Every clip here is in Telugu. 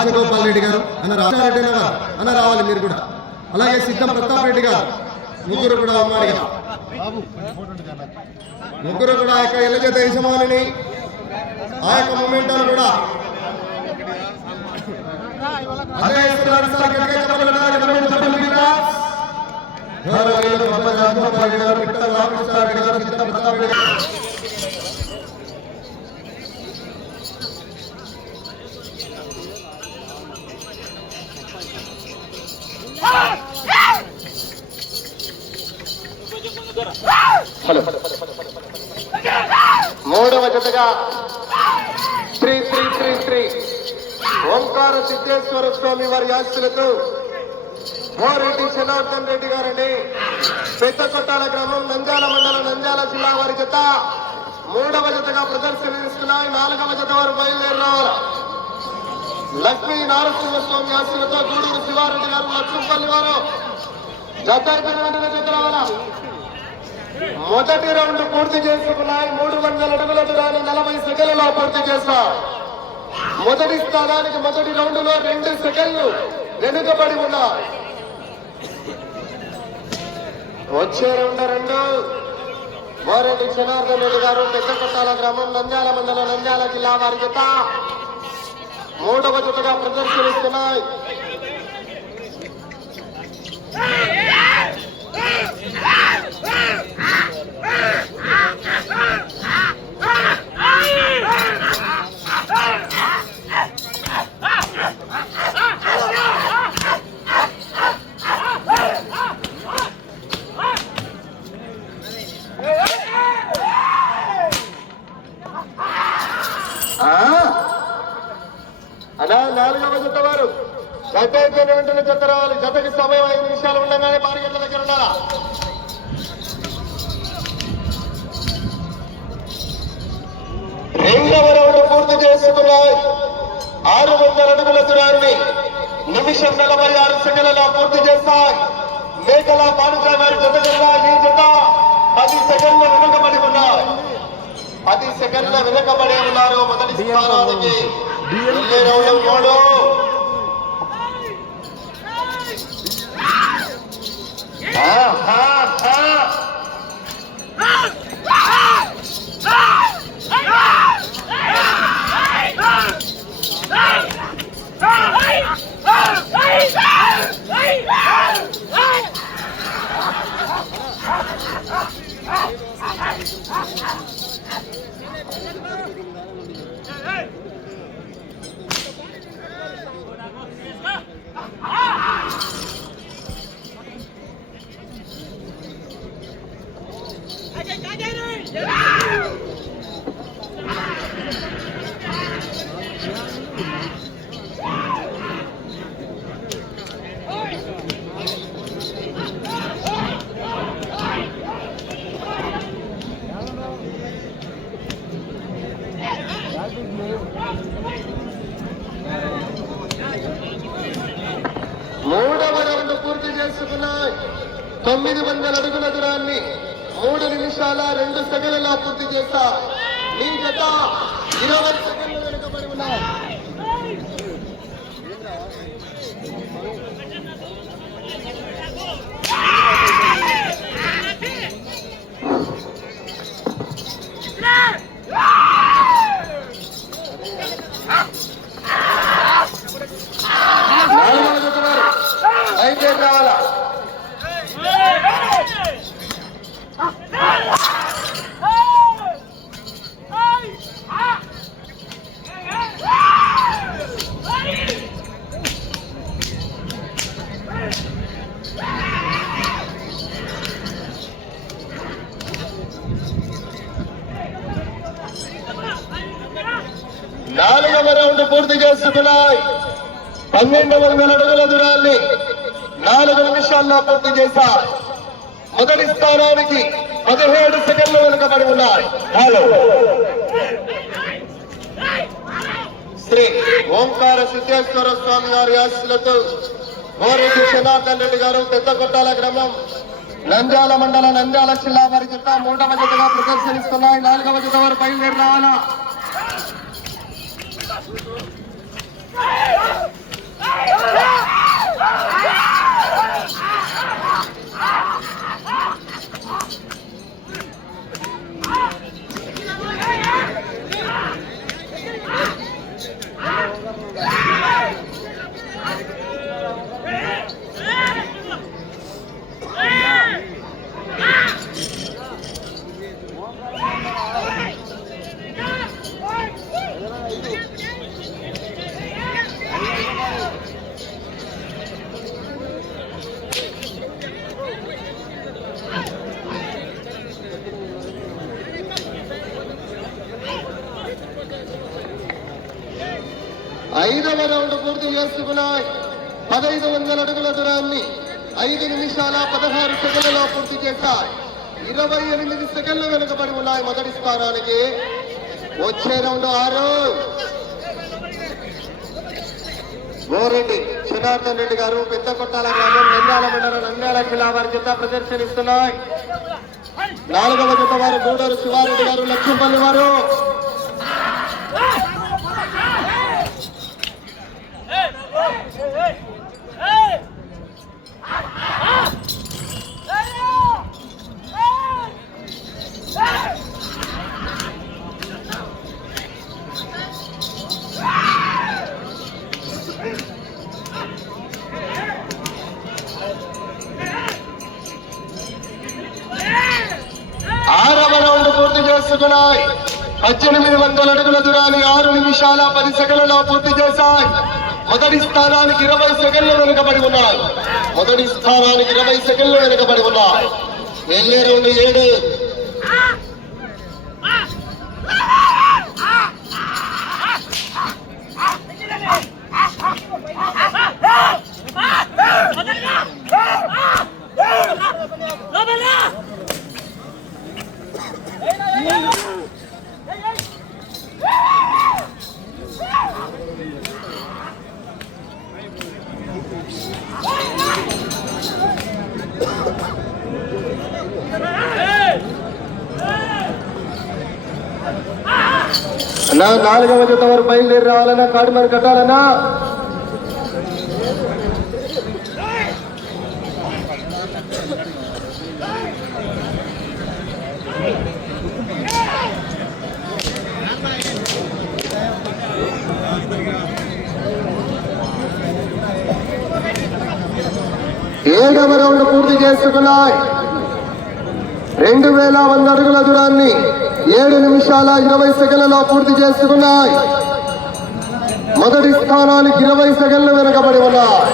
రాజగోపాల్ రెడ్డి గారు రాజారెడ్డి గారు రావాలి మీరు కూడా. అలాగే సిద్ధం ప్రతాప్ రెడ్డి గారు ముగ్గురు కూడా ఉమ్మడిగా ముగ్గురు కూడా ఆ యొక్క ఎల్లజత యజమానిని ఆ యొక్క మూమెంటాలు కూడా మూడవ జతగా శ్రీ శ్రీ శ్రీ శ్రీ ఓంకార సిద్ధేశ్వర స్వామి వారి ఆశీస్సులతో మోరెడ్డి జనార్దన్ రెడ్డి గారని పెద్ద కొట్టాల గ్రామం నంద్యాల మండలం నంద్యాల జిల్లా వారి జత మూడవ జతగా ప్రదర్శనిస్తున్నాయి. నాలుగవ జత వారు బయలుదేరి రావాలి. లక్ష్మీ నారసింహస్వామి ఆశీస్సులతో గూడూరు శివారెడ్డి గారు లక్ష్మపల్లి వారు జత అయిపోయిన జత రావాలా. మొదటి రౌండ్ పూర్తి చేసుకున్నాయి. 300 అడుగుల దూరాన్ని 40 సెకండ్లలో పూర్తి చేశారు. మొదటి స్థానానికి మొదటి రౌండ్ లో 2 సెకండ్లు వెనుకబడి ఉన్నారు. వచ్చే రౌండ్ 2 మోరెడ్డి జనార్దన్ రెడ్డి గారు పెద్ద కొట్టాల గ్రామం నంద్యాల మండలం నంద్యాల జిల్లా వారి జత మూడవ జతగా ప్రదర్శనిస్తున్నాయి. అలా నాలుగవ జత వారు జత అయిపోయిన వెంటనే జత రావాలి. జతకి సమయం 5 నిమిషాలు ఉండగానే మార్కెట్ల దగ్గర ఉండాలా. రెండవ రౌండ్ పూర్తి చేసుకున్నాయి. 600 అడుగుల దూరాన్ని నిమిషం 46 సెకండ్లలో పూర్తి చేస్తాయి. మేకల పానుజా గారి జత జిల్లా ఈ జత 10 సెకండ్ల వెనుకబడి ఉన్నాయి. 10 సెకండ్ల వెనుకబడి ఉన్నారు. మొదటి స్థానానికి రౌండ్ 3 మూడవ రౌండ్ పూర్తి చేసుకున్నాయి. 900 అడుగుల దూరాన్ని 3 నిమిషాల 2 సెకండ్లలో పూర్తి చేస్తా. ఈ జత 20 సెకండ్లు వెనుకబడి ఉన్నాయి. అయితే రావాలా. నాలుగవ రౌండ్ పూర్తి చేసుకున్నాయి. 1200 అడుగుల దూరాన్ని 4 నిమిషాల్లో పూర్తి చేశా. మొదటి స్థానానికి 17 సెకండ్లు వెనుకబడి ఉన్నాయి. శ్రీ ఓంకార సిద్ధేశ్వర స్వామి వారి ఆశీస్సులతో మోరెడ్డి జనార్దన్ రెడ్డి గారు పెద్ద కొట్టాల గ్రామం నంద్యాల మండలం నంద్యాల జిల్లా వారి జత మూడవ జతగా ప్రదర్శనిస్తున్నాయి. 4వ జత వారు బయలుదేరి రావాలా. ఐదవ రౌండ్ పూర్తి చేసుకున్నాయి. 1500 అడుగుల దూరాన్ని 5 నిమిషాల 16 సెకండ్లలో పూర్తి చేశాయి. 28 సెకండ్లు వెనుకబడి ఉన్నాయి మొదటి స్థానానికి. వచ్చే రౌండ్ 6. గోరెడ్డి జనార్దన్ రెడ్డి గారు పెద్ద కొట్టాల గ్రామం నంద్యాల మండలం నంద్యాల జిల్లా వారి జత ప్రదర్శనిస్తున్నాయి. 4వ జత వారు గూడూరు శివారెడ్డి గారు లక్ష్మపల్లి వారు. పూర్తి చేసుకున్నాయి. 1800 అడుగుల దూరాన్ని 6 నిమిషాల 10 సెకండ్లలో పూర్తి చేశాయి. మొదటి స్థానానికి 20 సెకండ్లు వెనుకబడి ఉన్నాయి. మొదటి స్థానానికి 20 సెకండ్లు వెనుకబడి ఉన్నాయి. వెళ్ళే రౌండ్ 7. అన్నా 4వ జత వారు బయలుదేరి రావాలన్నా కాడి మరి కట్టాలన్నా. ఏడవ రౌండ్ పూర్తి చేసుకున్నాయి. 2100 అడుగుల దూరాన్ని 7 నిమిషాల 20 సెకండ్లలో పూర్తి చేసుకున్నాయి. మొదటి స్థానానికి 20 సెకండ్లు వెనుకబడి ఉన్నాయి.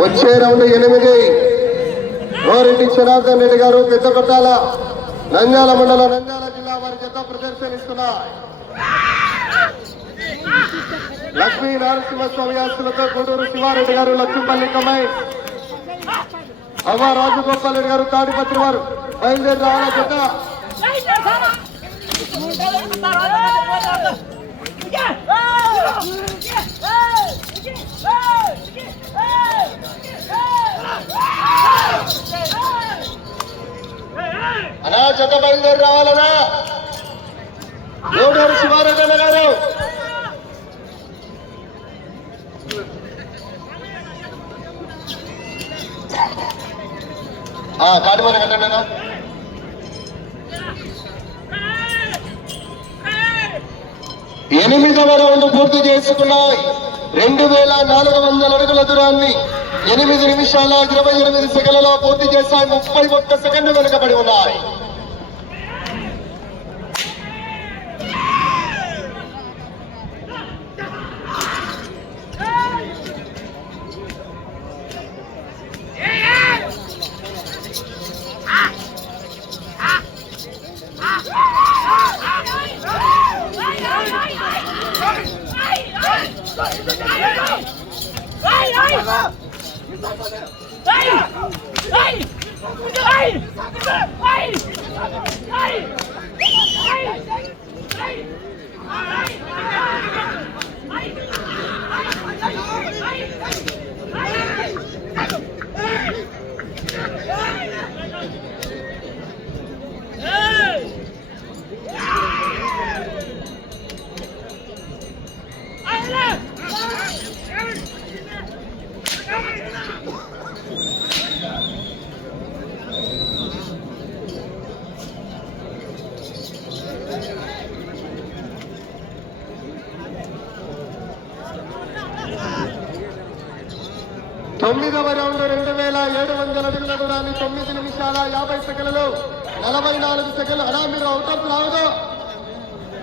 వచ్చే రౌండ్ 8. గోరెడ్డి జనార్దన్ రెడ్డి గారు పెద్ద కొట్టాల నంద్యాల మండలం నంద్యాల జిల్లా వారి జత ప్రదర్శనిస్తున్నాయి. లక్ష్మీ నరసింహస్వామి ఆస్తులతో గూడూరు శివారెడ్డి గారు లక్ష్మపల్లి కమ్మాయి అవ్వ రాజగోపాల్ రెడ్డి గారు తాడిపత్రి వారు బయలుదేరి రావాల జత. అనా జత బయలుదేరి రావాలనా. గూడూరు శివారెడ్డి గారు కాటిమని కట్టండి. 8వ రౌండ్ పూర్తి చేసుకున్నాయి. 2400 అడుగుల దూరాన్ని 8 నిమిషాల 28 సెకండ్లలో పూర్తి చేశాయి. 31 సెకండ్లు వెనుకబడి ఉన్నాయి. 9వ రౌండ్ 2700 అడుగుల దూరాన్ని 9 నిమిషాల 50 సెకండ్లలో 44 సెకండ్లు. అలా మీరు అవుట్ ఆఫ్ రావదు.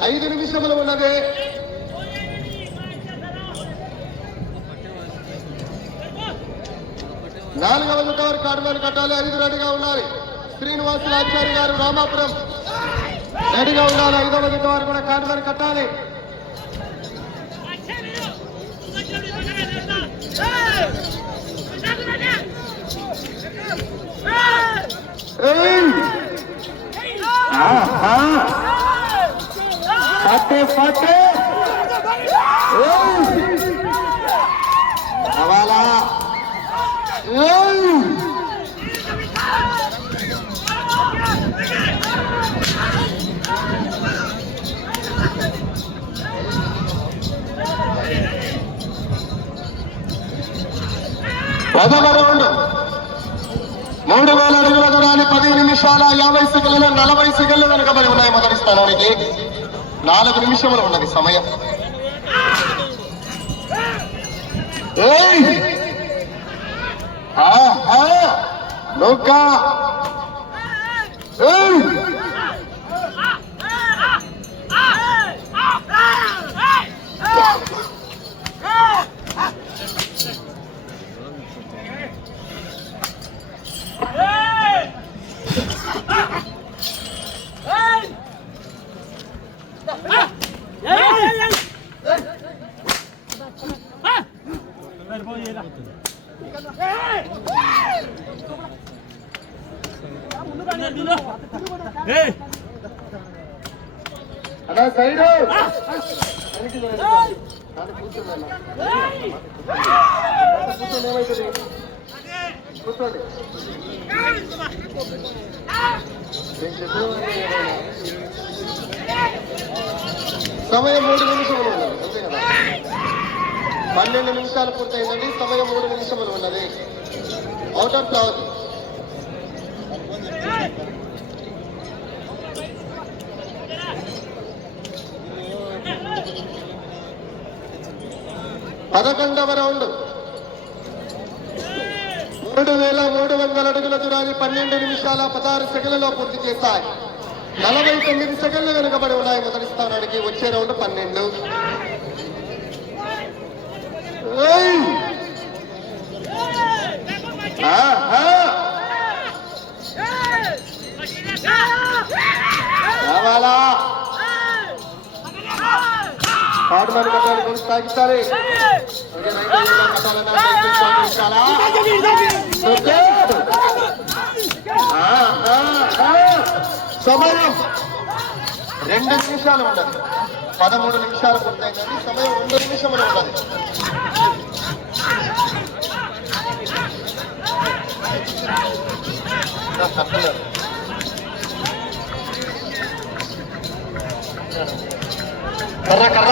5 నిమిషములు ఉన్నది. నాలుగవ జత వరకు కార్డులు కట్టాలి. 5 రెడీగా ఉండాలి. శ్రీనివాసులాచారి గారు రామాపురం రెడీగా ఉండాలి. 5వ జత వారు కూడా కార్డులు కట్టాలి. ఫటే హవాలా పదవ రౌండ్ 3000 అడుగుల దూరాన్ని 10 నిమిషాల 50 సెకండ్లలో 40 సెకండ్లు వెనుకబడి ఉన్నాయి. మొదటి స్థానానికి 4 నిమిషములు ఉన్నది సమయం. నౌకా అలా సైడ్ కూర్చోండి. సమయం 3 నిమిషములు ఉన్నది. 12 నిమిషాలు పూర్తయిందండి. సమయం 3 నిమిషములు ఉన్నది. అవుట్ ఆఫ్ రావద్దు. పదకొండవ రౌండ్ 3300 అడుగుల దూరాన్ని 12 నిమిషాల 16 సెకండ్లలో పూర్తి చేశాయి. 49 సెకండ్లు వెనుకబడి ఉన్నాయి మొదటి స్థానానికి. వచ్చే రౌండ్ 12. రావాలా పాటలు కట్టాలి. కొనసాగించాలి. సమయం 2 నిమిషాలు ఉండదు. 13 నిమిషాలు పూర్తయిందండి. సమయం 2 నిమిషములు ఉండదు. కర్ర కర్ర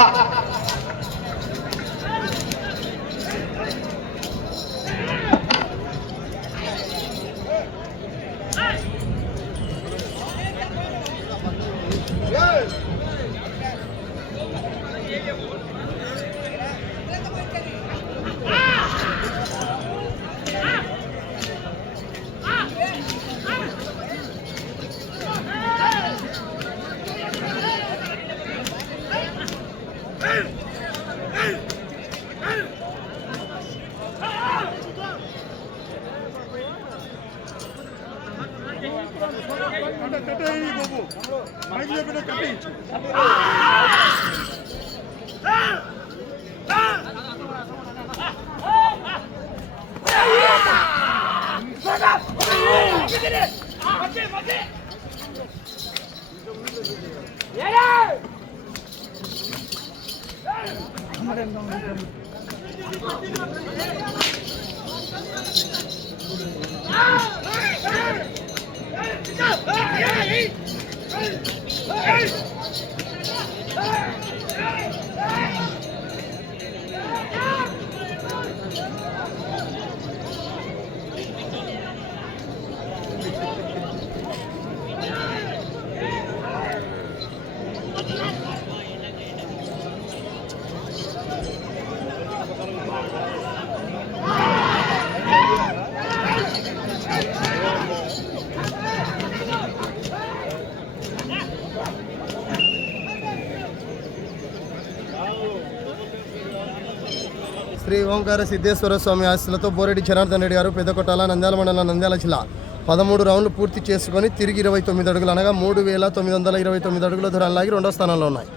శ్రీ ఓంకార సిద్ధేశ్వర స్వామి ఆశీస్సులతో బోరెడ్డి జనార్దన్ రెడ్డి గారు పెద్దకొట్టాల నంద్యాల మండలం నంద్యాల జిల్లా 13 రౌండ్లు పూర్తి చేసుకొని తిరిగి 29 అడుగులు అనగా 3,929 అడుగుల దూరం లాగి 2వ స్థానంలో ఉన్నాయి.